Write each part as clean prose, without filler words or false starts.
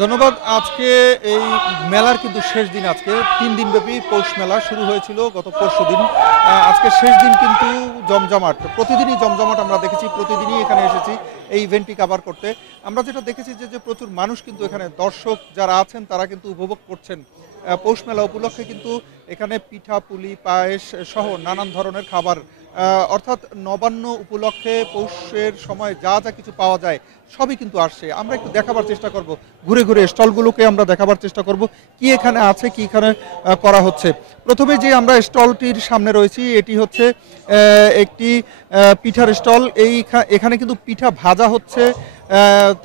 ধন্যবাদ। আজকে এই মেলার কিন্তু শেষ দিন। আজকে ৩ দিনব্যাপী পৌষ মেলা শুরু হয়েছিল গত পরশুদিন। আজকে শেষ দিন কিন্তু জমজমাট। প্রতিদিনই জমজমাট আমরা দেখেছি, প্রতিদিনই এখানে এসেছি এই ইভেন্টটি কাভার করতে। আমরা যেটা দেখেছি যে প্রচুর মানুষ কিন্তু এখানে দর্শক যারা আছেন তারা কিন্তু উপভোগ করছেন। পৌষ মেলা উপলক্ষে কিন্তু এখানে পিঠা, পুলি, পায়েস সহ নানান ধরনের খাবার, অর্থাৎ নবান্ন উপলক্ষে পৌষের সময় যা যা কিছু পাওয়া যায় সবই কিন্তু আসছে। আমরা একটু দেখাবার চেষ্টা করব, ঘুরে ঘুরে স্টলগুলোকে আমরা দেখাবার চেষ্টা করব কি এখানে আছে, কি এখানে করা হচ্ছে। প্রথমে যে আমরা স্টলটির সামনে রয়েছি এটি হচ্ছে একটি পিঠার স্টল। এখানে কিন্তু পিঠা ভাজা হচ্ছে,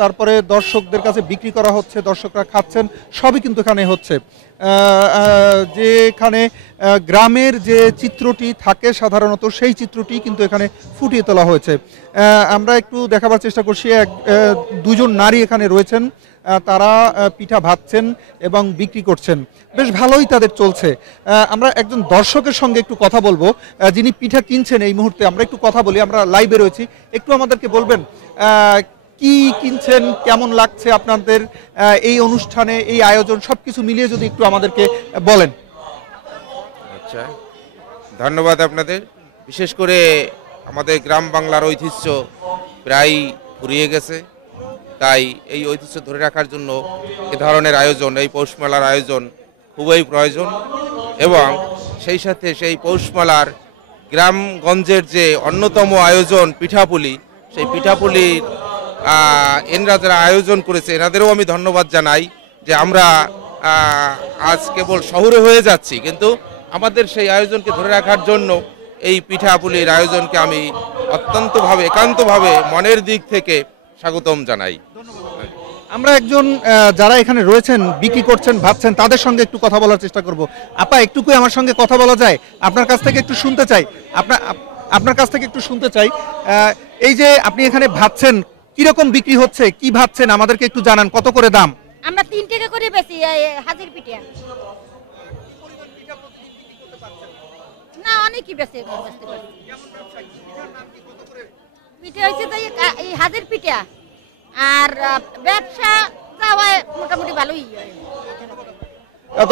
তারপরে দর্শকদের কাছে বিক্রি করা হচ্ছে, দর্শকরা খাচ্ছেন, সবই কিন্তু এখানে হচ্ছে। যেখানে গ্রামের যে চিত্রটি থাকে সাধারণত সেই চিত্রটি কিন্তু এখানে ফুটিয়ে তোলা হয়েছে। আমরা একটু দেখাবার চেষ্টা করছি। দুজন নারী এখানে রয়েছেন, তারা পিঠা ভাজছেন এবং বিক্রি করছেন, বেশ ভালোই তাদের চলছে। আমরা একজন দর্শকের সঙ্গে একটু কথা বলবো যিনি পিঠা কিনছেন এই মুহূর্তে। আমরা একটু কথা বলি, আমরা লাইভে রয়েছি। একটু আমাদেরকে বলবেন কি কিনছেন, কেমন লাগছে আপনাদের এই অনুষ্ঠানে, এই আয়োজন সবকিছু মিলিয়ে যদি একটু আমাদেরকে বলেন। আচ্ছা, ধন্যবাদ আপনাদের। বিশেষ করে আমাদের গ্রাম বাংলার ঐতিহ্য প্রায় ফুরিয়ে গেছে, তাই এই ঐতিহ্য ধরে রাখার জন্য এ ধরনের আয়োজন, এই পৌষ মেলার আয়োজন খুবই প্রয়োজন। এবং সেই সাথে সেই পৌষ মেলার গ্রামগঞ্জের যে অন্যতম আয়োজন পিঠাপুলি, সেই পিঠাপুলির এনরা যারা আয়োজন করেছে এনাদেরও আমি ধন্যবাদ জানাই যে আমরা আজ কেবল শহরে হয়ে যাচ্ছি, কিন্তু আমাদের সেই আয়োজনকে ধরে রাখার জন্য এই পিঠাপুলির আয়োজনকে আমি অত্যন্তভাবে একান্তভাবে মনের দিক থেকে স্বাগতম জানাই। আমরা একজন যারা এখানে রয়েছেন বিক্রি করছেন ভাবছেন তাদের সঙ্গে একটু কথা বলার চেষ্টা করব। আপা, একটুকুই আমার সঙ্গে কথা বলা যায়? আপনার কাছ থেকে একটু শুনতে চাই, আপনার কাছ থেকে একটু শুনতে চাই। এই যে আপনি এখানে ভাবছেন, কিরকম বিক্রি হচ্ছে, কি ভাবছেন আমাদেরকে একটু জানান। কত করে দাম? আমরা 3 টাকা করে বেশি হাজির পিঠা। না, অনেকই বেশি বেচতে পারি। পিঠা হচ্ছে তো এই হাজির পিঠা, আর ব্যবসা যাওয়ায় মোটামুটি ভালোই হয়।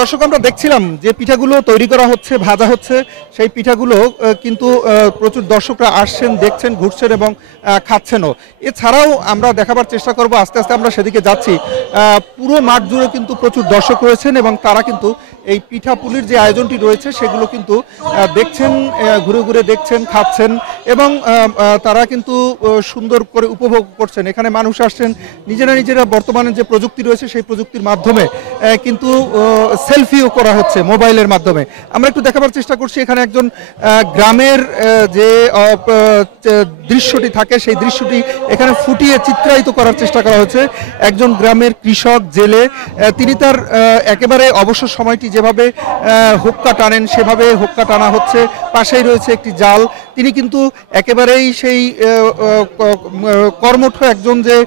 দর্শক, আমরা দেখছিলাম যে পিঠাগুলো তৈরি করা হচ্ছে, ভাজা হচ্ছে। সেই পিঠাগুলো কিন্তু প্রচুর দর্শকরা আসছেন, দেখছেন, ঘুরছেন এবং খাচ্ছেনও। এছাড়াও আমরা দেখাবার চেষ্টা করব, আস্তে আস্তে আমরা সেদিকে যাচ্ছি। পুরো মাঠ জুড়ে কিন্তু প্রচুর দর্শক রয়েছেন এবং তারা কিন্তু এই পিঠাপুলির যে আয়োজনটি রয়েছে সেগুলো কিন্তু দেখছেন, ঘুরে ঘুরে দেখছেন, খাচ্ছেন এবং তারা কিন্তু সুন্দর করে উপভোগ করছেন। এখানে মানুষ আসছেন নিজেরা বর্তমানে যে প্রযুক্তি রয়েছে সেই প্রযুক্তির মাধ্যমে কিন্তু সেলফিও করা হচ্ছে মোবাইলের মাধ্যমে। আমরা একটু দেখাবার চেষ্টা করছি। এখানে একজন গ্রামের যে দৃশ্যটি থাকে সেই দৃশ্যটি এখানে ফুটিয়ে চিত্রায়িত করার চেষ্টা করা হচ্ছে। একজন গ্রামের কৃষক জেলে, তিনি তার একেবারে অবসর সময়টি যেভাবে হুক্কা টানেন সেভাবে হুক্কা টানা হচ্ছে। পাশেই রয়েছে একটি জাল। তিনি কিন্তু একেবারেই সেই কর্মঠ একজন যে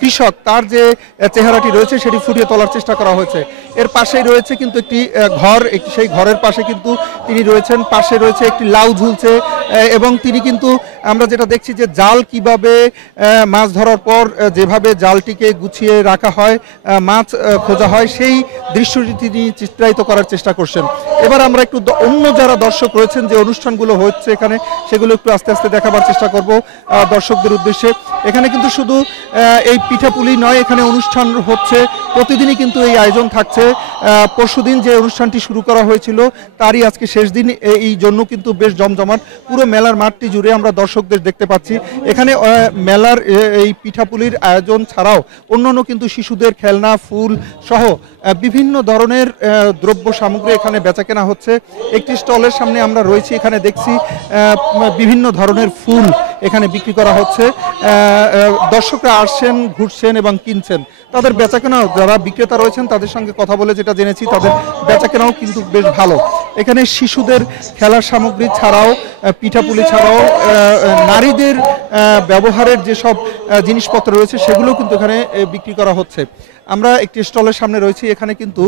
কৃষক, তার যে চেহারাটি রয়েছে সেটি ফুটিয়ে তোলার চেষ্টা করা হয়েছে। এর পাশেই রয়েছে কিন্তু একটি ঘর, সেই ঘরের পাশে কিন্তু তিনি রয়েছেন। পাশে রয়েছে একটি লাউ ঝুলছে এবং তিনি কিন্তু আমরা যেটা দেখছি যে জাল কিভাবে মাছ ধরার পর যেভাবে জালটিকে গুছিয়ে রাখা হয়, মাছ খোঁজা হয়, সেই দৃশ্যটি তিনি চিত্রায়িত করার চেষ্টা করছেন। এবার আমরা একটু অন্য যারা দর্শক রয়েছেন, যে অনুষ্ঠানগুলো হচ্ছে এখানে, সেগুলো একটু আস্তে আস্তে দেখাবার চেষ্টা করব দর্শকদের উদ্দেশ্যে। এখানে কিন্তু শুধু এই পিঠাপুলি নয়, এখানে অনুষ্ঠান হচ্ছে, প্রতিদিনই কিন্তু এই আয়োজন থাকছে। পরশুদিন যে অনুষ্ঠানটি শুরু করা হয়েছিল তারই আজকে শেষ দিন, এই জন্য কিন্তু বেশ জমজমাট। পুরো মেলার মাঠটি জুড়ে আমরা দর্শকদের দেখতে পাচ্ছি। এখানে মেলার এই পিঠাপুলির আয়োজন ছাড়াও অন্যান্য কিন্তু শিশুদের খেলনা, ফুল সহ বিভিন্ন ধরনের দ্রব্য সামগ্রী এখানে বেচাকেনা হচ্ছে। একটি স্টলের সামনে আমরা রয়েছি, এখানে দেখছি বিভিন্ন ধরনের ফুল এখানে বিক্রি করা হচ্ছে। দর্শকরা আসছেন, ঘুরছেন এবং কিনছেন। তাদের বেচাকেনাও, যারা বিক্রেতা রয়েছেন তাদের সঙ্গে কথা বলে যেটা জেনেছি, তাদের বেচাকেনাও কিন্তু বেশ ভালো। এখানে শিশুদের খেলার সামগ্রী ছাড়াও, পিঠাপুলি ছাড়াও নারীদের ব্যবহারের যেসব জিনিসপত্র রয়েছে সেগুলো কিন্তু এখানে বিক্রি করা হচ্ছে। আমরা একটি স্টলের সামনে রয়েছি, এখানে কিন্তু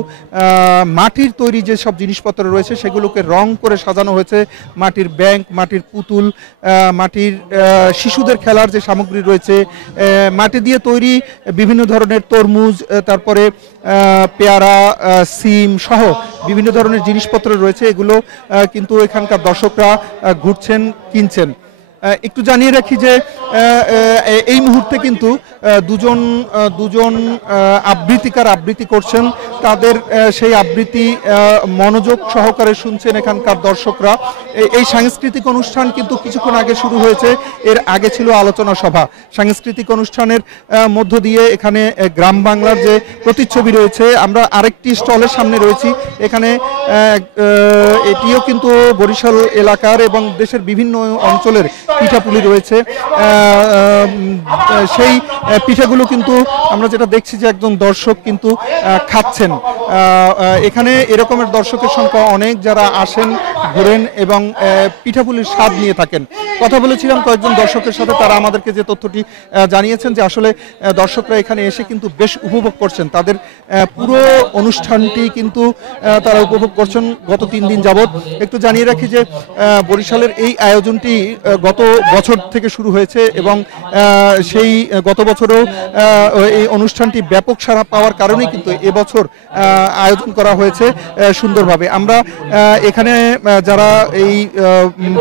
মাটির তৈরি যেসব জিনিসপত্র রয়েছে সেগুলোকে রং করে সাজানো হয়েছে। মাটির ব্যাংক, মাটির পুতুল, মাটির শিশুদের খেলার যে সামগ্রী রয়েছে, মাটি দিয়ে তৈরি বিভিন্ন ধরনের তরমুজ, তারপরে পেয়ারা, সিম সহ বিভিন্ন ধরনের জিনিসপত্র রয়েছে। এগুলো কিন্তু এখানকার দর্শকরা ঘুরছেন, কিনছেন। একটু জানিয়ে রাখি যে এই মুহূর্তে কিন্তু দুজন আবৃত্তিকার আবৃত্তি করছেন, তাদের সেই আবৃত্তি মনোযোগ সহকারে শুনছেন এখানকার দর্শকরা। এই সাংস্কৃতিক অনুষ্ঠান কিন্তু কিছুক্ষণ আগে শুরু হয়েছে, এর আগে ছিল আলোচনা সভা। সাংস্কৃতিক অনুষ্ঠানের মধ্য দিয়ে এখানে গ্রাম বাংলার যে প্রতিচ্ছবি রয়েছে, আমরা আরেকটি স্টলের সামনে রয়েছি, এখানে এটিও কিন্তু বরিশাল এলাকার এবং দেশের বিভিন্ন অঞ্চলের পিঠাপুলি রয়েছে। সেই পিঠাগুলো কিন্তু আমরা যেটা দেখছি যে একজন দর্শক কিন্তু খাচ্ছেন। এখানে এরকমের দর্শকের সংখ্যা অনেক, যারা আসেন, ঘোরেন এবং পিঠাপুলির স্বাদ নিয়ে থাকেন। কথা বলেছিলাম কয়েকজন দর্শকের সাথে, তারা আমাদেরকে যে তথ্যটি জানিয়েছেন যে আসলে দর্শকরা এখানে এসে কিন্তু বেশ উপভোগ করছেন, তাদের পুরো অনুষ্ঠানটি কিন্তু তারা উপভোগ করছেন গত 3 দিন যাবৎ। একটু জানিয়ে রাখি যে বরিশালের এই আয়োজনটি গত বছর থেকে শুরু হয়েছে এবং সেই গত বছরেও এই অনুষ্ঠানটি ব্যাপক সাড়া পাওয়ার কারণেই কিন্তু এবছর আয়োজন করা হয়েছে সুন্দরভাবে। আমরা এখানে যারা এই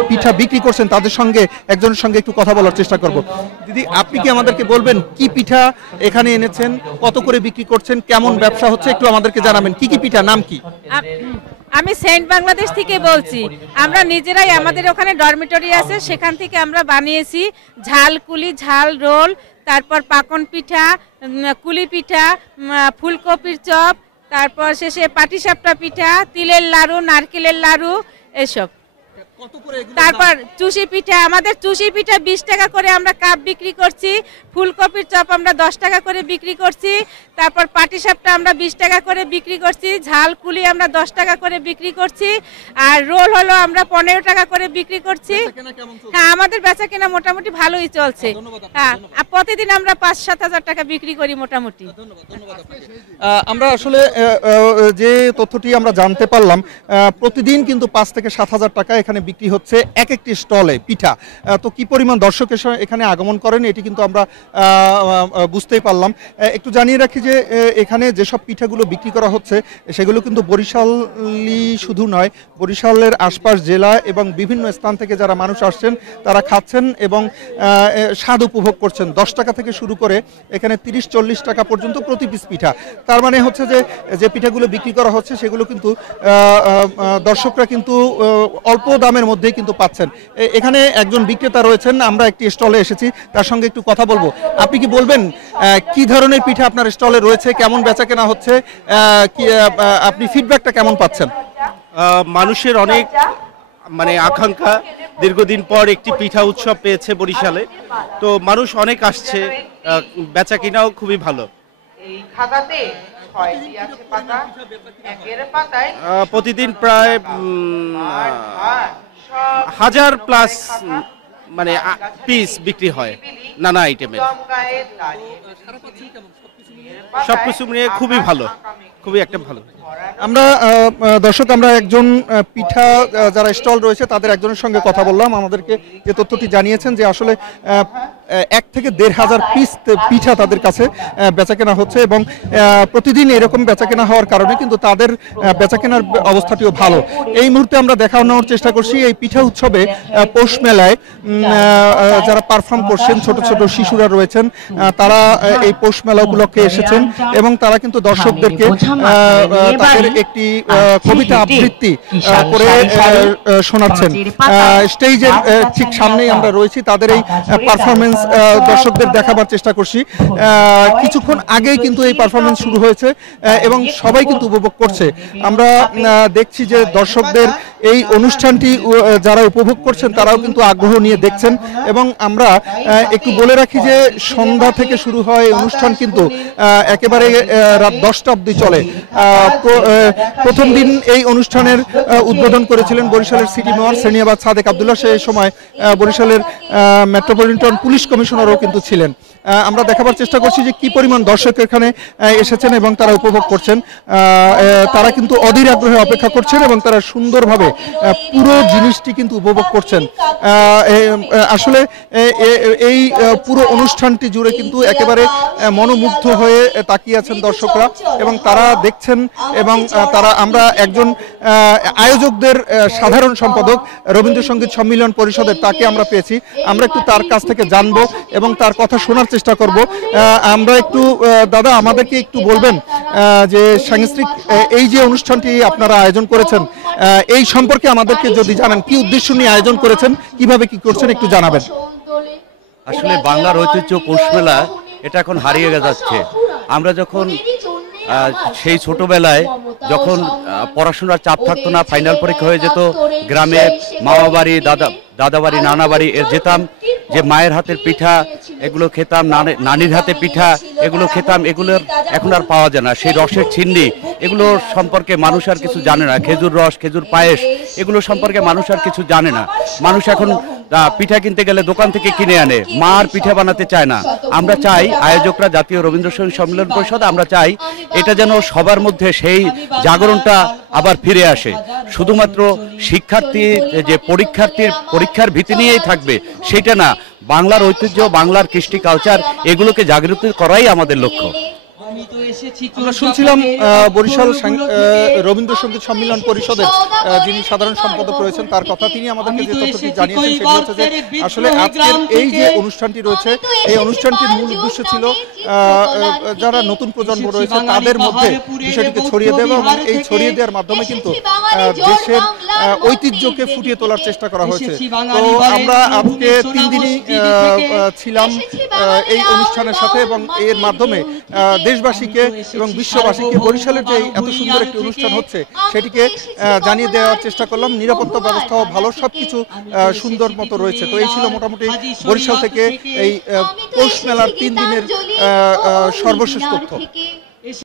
পিঠা বিক্রি করছেন তাদের সঙ্গে একজনের সঙ্গে একটু কথা বলার চেষ্টা করব। দিদি, আপনি কি আমাদেরকে বলবেন কি পিঠা এখানে এনেছেন, কত করে বিক্রি করছেন, কেমন ব্যবসা হচ্ছে একটু আমাদেরকে জানাবেন। কি কি পিঠা, নাম কি? আমি সেন্ট বাংলাদেশ থেকে বলছি। আমরা নিজেরাই, আমাদের ওখানে ডরমিটরি আছে, সেখান থেকে আমরা বানিয়েছি ঝাল কুলি, ঝাল রোল, তারপর পাকন পিঠা, কুলি পিঠা, ফুলকপির চপ, তারপর শেষে পাটিসাপটা পিঠা, তিলের লাড়ু, নারকেলের লাড়ু এসব। তারপর চুষি পিঠা, আমাদের চুষি পিঠা 20 টাকা করে আমরা কাপ বিক্রি করছি। ফুলকপির চপ আমরা 10 টাকা করে বিক্রি করছি। তারপর পাটিসাপটা আমরা 20 টাকা করে বিক্রি করছি। ঝাল কুলি আমরা 10 টাকা করে বিক্রি করছি। আর রোল হলো আমরা 15 টাকা করে বিক্রি করছি। হ্যাঁ, আমাদের বেচা কেনা মোটামুটি ভালোই চলছে। হ্যাঁ, প্রতিদিন আমরা 5-7 হাজার টাকা বিক্রি করি মোটামুটি। আমরা আসলে যে তথ্যটি আমরা জানতে পারলাম, প্রতিদিন কিন্তু 5 থেকে 7 হাজার টাকা এখানে বিক্রি হচ্ছে এক একটি স্টলে পিঠা। তো কি পরিমাণ দর্শক এখানে আগমন করেন এটি কিন্তু আমরা বুঝতেই পারলাম। একটু জানিয়ে রাখি যে এখানে যেসব পিঠাগুলো বিক্রি করা হচ্ছে সেগুলো কিন্তু বরিশালই শুধু নয়, বরিশালের আশপাশ জেলা এবং বিভিন্ন স্থান থেকে যারা মানুষ আসছেন তারা খাচ্ছেন এবং স্বাদ উপভোগ করছেন। 10 টাকা থেকে শুরু করে এখানে 30-40 টাকা পর্যন্ত প্রতি পিস পিঠা। তার মানে হচ্ছে যে পিঠাগুলো বিক্রি করা হচ্ছে সেগুলো কিন্তু দর্শকরা কিন্তু অল্প দামের মধ্যেই কিন্তু পাচ্ছেন। এখানে একজন বিক্রেতা রয়েছেন, আমরা একটি স্টলে এসেছি, তার সঙ্গে একটু কথা বলবো। আপনি কি বলবেন কি ধরনের পিঠা আপনার স্টলে রয়েছে, কেমন বেচা কেনা হচ্ছে, আপনি ফিডব্যাকটা কেমন পাচ্ছেন? মানুষের অনেক আকাঙ্ক্ষা, দীর্ঘদিন পর একটি পিঠা উৎসব পেয়েছে বরিশালে, তো মানুষ অনেক আসছে, বেচা কিনাও খুবই ভালো। প্রতিদিন প্রায় 1000+ পিস বিক্রি হয় নানা আইটেমের। সবকিছু নিয়ে খুবই ভালো, খুবই একটা ভালো। আমরা দর্শক, আমরা একজন পিঠা যারা স্টল রয়েছে তাদের একজনের সঙ্গে কথা বললাম, আমাদেরকে যে তথ্যটি জানিয়েছেন যে আসলে 1 থেকে 1,500 পিস পিঠা তাদের কাছে বেচাকেনা হচ্ছে এবং প্রতিদিন এরকম বেচাকেনা হওয়ার কারণে কিন্তু তাদের বেচাকেনার অবস্থাটিও ভালো। এই মুহূর্তে আমরা দেখানোর চেষ্টা করছি এই পিঠা উৎসবে পৌষ মেলায় যারা পারফর্ম করছেন, ছোট ছোট শিশুরা রয়েছেন, তারা এই পৌষ মেলা উপলক্ষে এসেছেন এবং তারা কিন্তু দর্শকদেরকে তাদের একটি কবিতা আবৃত্তি করে শোনাচ্ছেন। স্টেজের ঠিক সামনেই আমরা রয়েছি, তাদের এই পারফরমেন্স দর্শকদের দেখাবার চেষ্টা করছি। কিছুক্ষণ আগেই কিন্তু এই পারফরমেন্স শুরু হয়েছে এবং সবাই কিন্তু উপভোগ করছে। আমরা দেখছি যে দর্শকদের এই অনুষ্ঠানটি যারা উপভোগ করছেন তারাও কিন্তু আগ্রহ নিয়ে দেখছেন এবং আমরা একটু বলে রাখি যে সন্ধ্যা থেকে শুরু হয় এই অনুষ্ঠান কিন্তু একেবারে রাত 10টা অবধি চলে। প্রথম দিন এই অনুষ্ঠানের উদ্বোধন করেছিলেন বরিশালের সিটি মেয়র সেনিয়াবাদ সাদেক আব্দুল্লাহ। সেই সময় বরিশালের মেট্রোপলিটন পুলিশ কমিশনারও কিন্তু ছিলেন। আমরা দেখাবার চেষ্টা করছি যে কি পরিমাণ দর্শক এখানে এসেছেন এবং তারা উপভোগ করছেন। তারা কিন্তু অধীর আগ্রহে অপেক্ষা করছেন এবং তারা সুন্দরভাবে পুরো জিনিসটি কিন্তু উপভোগ করছেন। আসলে এই পুরো অনুষ্ঠানটি জুড়ে কিন্তু একেবারে মনোমুগ্ধ হয়ে তাকিয়ে আছেন দর্শকরা এবং তারা দেখছেন এবং আমরা একজন আয়োজকদের সাধারণ সম্পাদক রবীন্দ্রসঙ্গীত সম্মিলন পরিষদের তাকে আমরা পেয়েছি। আমরা একটু তার কাছ থেকে জানবো এবং তার কথা শোনার চেষ্টা করব। আমরা একটু দাদা আমাদেরকে একটু বলবেন যে সাংস্কৃতিক এই যে অনুষ্ঠানটি আপনারা আয়োজন করেছেন এই সম্পর্কে আমাদেরকে যদি জানান, কি উদ্দেশ্য নিয়ে আয়োজন করেছেন, কিভাবে কি করছেন একটু জানাবেন। আসলে বাংলার ঐতিহ্য পৌষ মেলা এটা এখন হারিয়ে যাচ্ছে। আমরা যখন সেই ছোটবেলায় যখন পড়াশোনার চাপ থাকতো না, ফাইনাল পরীক্ষা হয়ে যেত, গ্রামে মামা বাড়ি দাদা বাড়ি নানা বাড়ি যেতাম, যে মায়ের হাতের পিঠা এগুলো খেতাম, নানির হাতে পিঠা এগুলো খেতাম, এগুলোর এখন আর পাওয়া যায় না। সেই রসের ছিন্নি এগুলো সম্পর্কে মানুষ আর কিছু জানে না। খেজুর রস, খেজুর পায়েস এগুলো সম্পর্কে মানুষ আর কিছু জানে না। মানুষ এখন পিঠা কিনতে গেলে দোকান থেকে কিনে আনে, মা আর পিঠা বানাতে চায় না। আমরা চাই আয়োজকরা জাতীয় রবীন্দ্রসঙ্গীত সম্মেলন পরিষদ আমরা চাই এটা যেন সবার মধ্যে সেই জাগরণটা আবার ফিরে আসে। শুধুমাত্র শিক্ষার্থী যে পরীক্ষার ভীতি নিয়েই থাকবে সেটা না, বাংলার ঐতিহ্য, বাংলার কৃষ্টি কালচার এগুলোকে জাগৃত করাই আমাদের লক্ষ্য। আমরা শুনছিলাম বরিশাল রবীন্দ্রসঙ্গীত সম্মিলন পরিষদের যিনি সাধারণ সম্পাদক রয়েছেন তার কথা। তিনি আমাদেরকে যে তথ্যটি জানিয়েছেন সেটি হচ্ছে যে আসলে আজকের এই যে অনুষ্ঠানটি রয়েছে এই অনুষ্ঠানটির মূল উদ্দেশ্য ছিল যারা নতুন প্রজন্ম রয়েছে তাদের মধ্যে বিষয়টিকে ছড়িয়ে দেওয়া এবং এই ছড়িয়ে দেওয়ার মাধ্যমে কিন্তু দেশের ঐতিহ্যকে ফুটিয়ে তোলার চেষ্টা করা হয়েছে। তো আমরা আজকে 3 দিনই ছিলাম এই অনুষ্ঠানের সাথে এবং এর মাধ্যমে দেশবাসীকে এবং বিশ্ববাসীকে বরিশালের যে এত সুন্দর একটি অনুষ্ঠান হচ্ছে সেটিকে জানিয়ে দেওয়ার চেষ্টা করলাম। নিরাপত্তা ব্যবস্থাও ভালো, সবকিছু সুন্দর মতো রয়েছে। তো এই ছিল মোটামুটি বরিশাল থেকে এই পৌষ মেলার 3 দিনের সর্বশেষ তথ্য।